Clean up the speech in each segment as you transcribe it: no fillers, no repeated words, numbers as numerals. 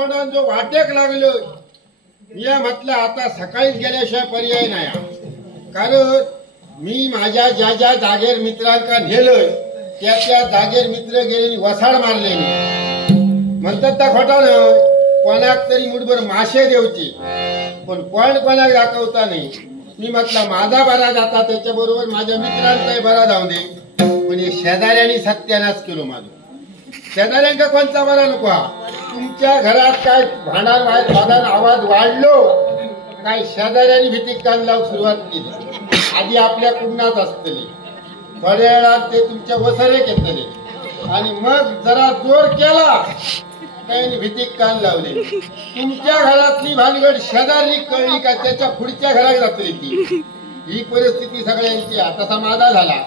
तोंडान जो वाटेक लागलो मी म्हटलं आता सकाळीच गेल्याशिवाय पर्याय नाही कारण मी माझ्या ज्या ज्या जागेर मित्रांका नेलोय त्या जागेर मित्र गेले वसाड मारले म्हणतात त्या खोटा नाही कोणाक तरी मुठभर मासे देवचे पण कोण कोणाक दाखवता नाही मी म्हटलं माझा बरा जाता त्याच्याबरोबर माझ्या मित्रांचाही बरा जाऊ दे म्हणजे शेजाऱ्यांनी सत्यानाश केलो माझं शेजाऱ्यांका कोणता बरा नको तुमच्या घरात काय भांडण आवाज वाढलो काय शेजाऱ्यांनी भीतीक कान लावून सुरुवात केली आधी आपल्या कुंडात असतली थोड्या वेळात ते तुमच्या वसरेक येतले आणि मग जरा जोर केला त्यांनी भीतीक कान लावले तुमच्या घरातली भानगड शेजारी कळली का त्याच्या पुढच्या घरात जातली ती ही परिस्थिती सगळ्यांची तसा माझा झाला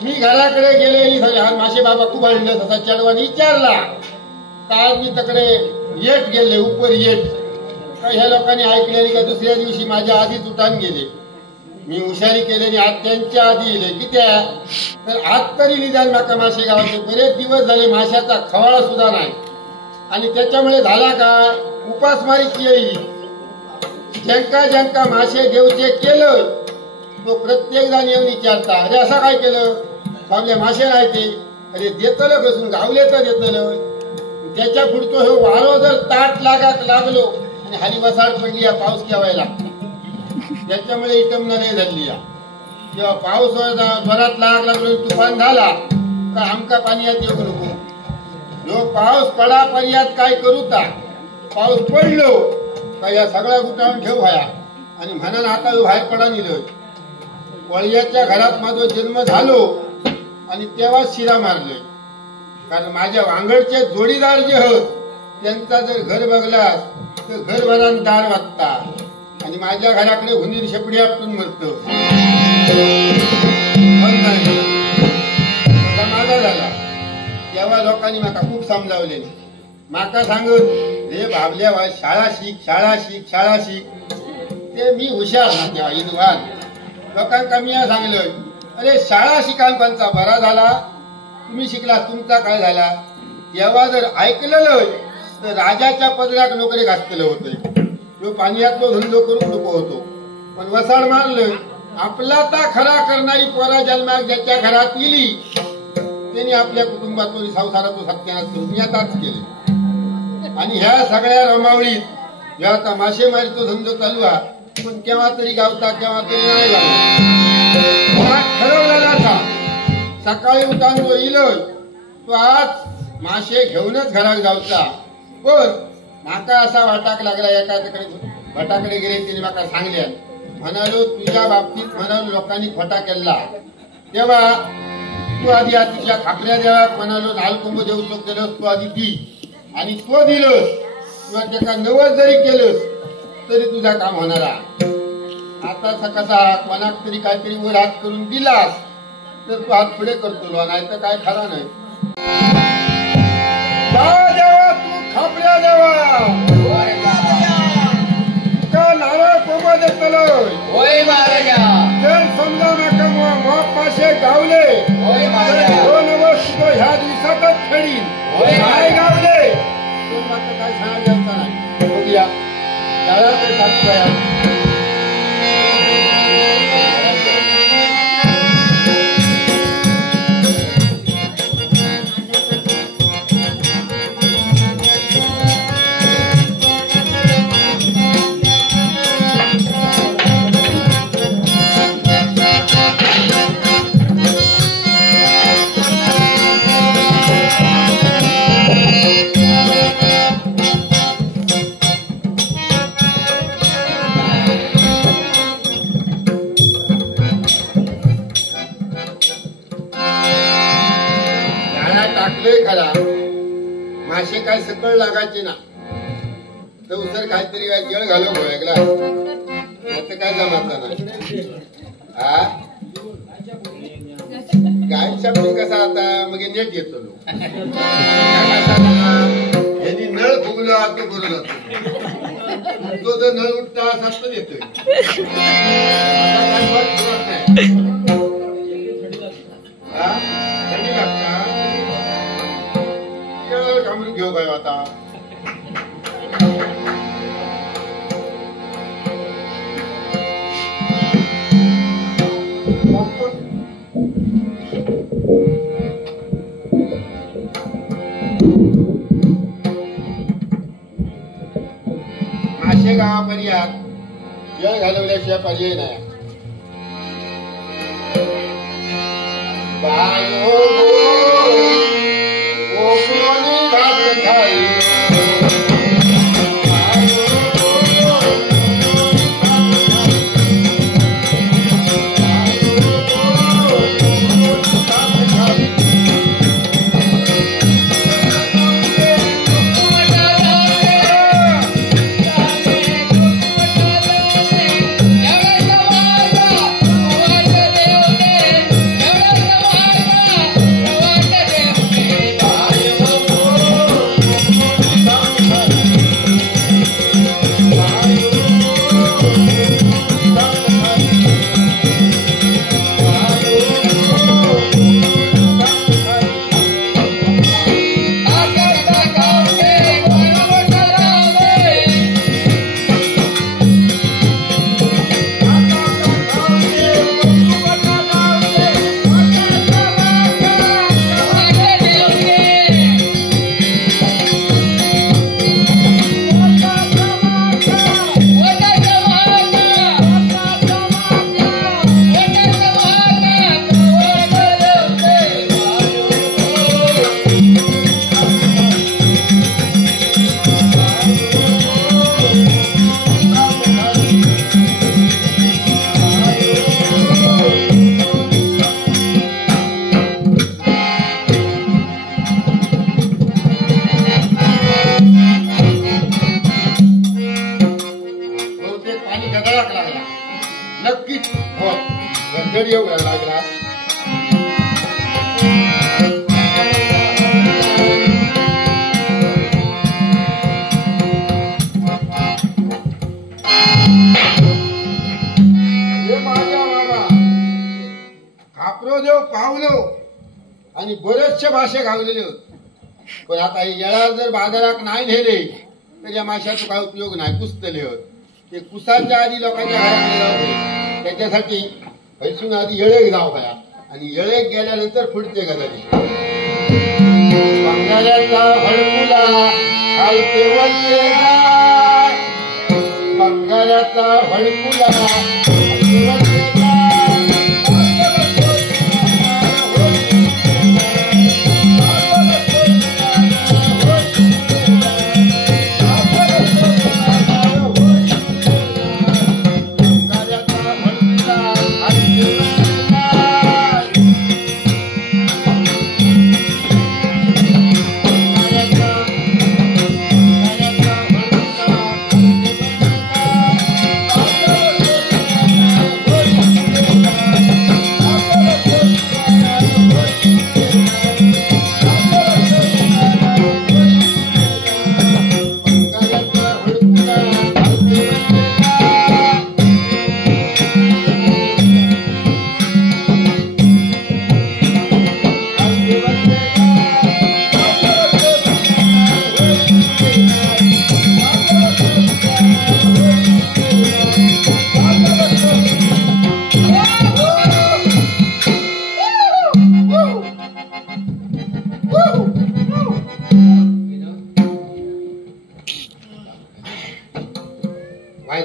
मी घराकडे गेले सगळे मासे बाबा खूप आणलं तसा चढवानी विचारला काय मी तिकडे येत गेले उपर येत का ह्या लोकांनी ऐकले का दुसऱ्या दिवशी माझ्या आधीच उठान गेले मी हुशारी केल्याने आज त्यांच्या आधी येले किती तर आज तरी निदान माका मासे गावाचे बरेच दिवस झाले माशाचा खवाळा सुद्धा नाही आणि त्याच्यामुळे झाला का उपासमारीची येईल ज्यांका ज्यांका मासे घेऊचे केलं तो प्रत्येक जण येऊन विचारता अरे असं काय केलं आपल्या मासे नाही ते अरे देतलं बसून गावले तर देतलं त्याच्या पुढतो हे वारो जर ताट लागलो आणि हाली वसाड पडली या पाऊस केवायला त्याच्यामुळे इटमना नाही झाली जेव्हा पाऊस जोरात लागला तुफान झाला का आमका पाण्यात येऊ नको जो पाऊस पडा पर्यात काय करू ता पाऊस पडलो का या सगळ्या गुटावून ठेव व्हाया आणि म्हणून आता बाहेर पडा नेलं वळ्याच्या घरात माझा जन्म झालो आणि तेव्हा शिरा मारले कारण माझ्या वांगडचे जोडीदार जे होत त्यांचा जर घर बघलास तर घरभरान दार वाजता आणि माझ्या घराकडे हुनीर शेपडी आपटून मरत माझा झाला तेव्हा लोकांनी माका खूप समजावले माका सांगत रे बाबल्या वा शाळा शिक ते मी हुशार ना तेव्हा इनवान लोकांका मी सांगलं अरे शाळा शिकान कोणचा बरा झाला तुम्ही शिकला तुमचा काय झाला तेव्हा जर ऐकलेलं तर राजाच्या पदरात नोकरी घातलेलं होतं तो पाण्यातलो धंदो करून नको होतो पण वसाड मारलं आपला ता खरा करणारी पोरा जन्माक ज्याच्या घरात येली त्यांनी आपल्या कुटुंबातून संसारातून सत्यानाश करून मी आताच केले आणि ह्या सगळ्या रमावळीत जेव्हा आता मासेमारीचा धंदो चालू आहे पण केव्हा तरी गावता केव्हा तरी नाही गावता ठरवलेला था सकाळी उठान जो येईल तो आज मासे घेऊनच घरात जाऊचा पण माका असा वाटाक लागला एखाद्याकडे भटाकडे गेले तिने माका सांगल्या म्हणालो तुझ्या बाबतीत म्हणालो लोकांनी खोटा केला तेव्हा तू आधी तुझ्या खाकऱ्या देवाक म्हणालो नालकुंभ देऊ शकतेस तू आधी दी आणि तो दिलंस किंवा त्याचा नवस जरी केलंस तरी तुझा काम होणार आता कसा कोणाक तरी काहीतरी वर हात करून दिलास तर तू हात पुढे करतो नाही तर काय खरा नाही देवा तू खापऱ्या देवा का नारळ कोंबा देतलो होय महाराजा जर समजा नका मोप मासे गावले होय महाराजा दोन वर्ष ह्या दिवसातच खेळीन काय गावले तो मात्र काय सांगायचं नाही बघूया त्याला ते सांगूया मासे काय सकळ लागायचे ना तर उसर काहीतरी काय जळ घालून ऐकला आता काय जमाचा नाही गाय शब्द कसा आता मग नेट येतो यांनी नळ फुगलो तो बरोबर जातो तो जर नळ उठता असा तर येतोय थंडी लागता घेऊ काय आता माशे गावापर्यंत वेळ घालवल्याशिवाय पर्याय नाही. बायो कोकणी भात खाई नक्कीच गडगड येऊ लागला. हे माझ्या बाबा खापरो देव पावलो आणि बरेचशे भाषे गावलेले होते. पण आता येळा जर बाजारात नाही नेले तर या माशाचा काय उपयोग नाही. कुसतले होत ते कुसांच्या आधी लोकांच्या घराकडे जाऊ त्याच्यासाठी हैसून आधी येळेक जाऊ खाया आणि येळेक गेल्यानंतर पुढचे गजाली. बंगाल्याचा हळकुला खालते वळते गाय, बंगाल्याचा हळकुला खालते वळते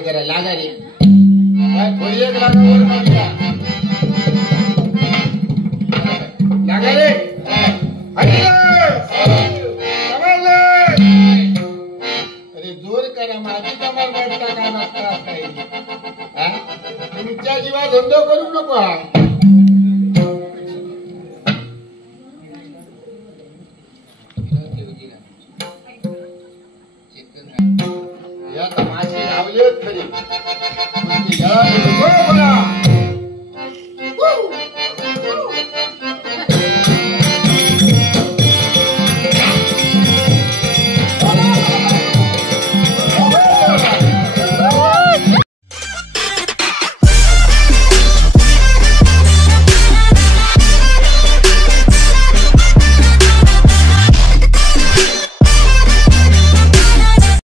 जरा लागा रे थोडी एक लागा रे अरे जोर करा माझी कमाल वाटता का नसता काही तुमच्या जीवा धंदो करू नको. मासे लावले खरी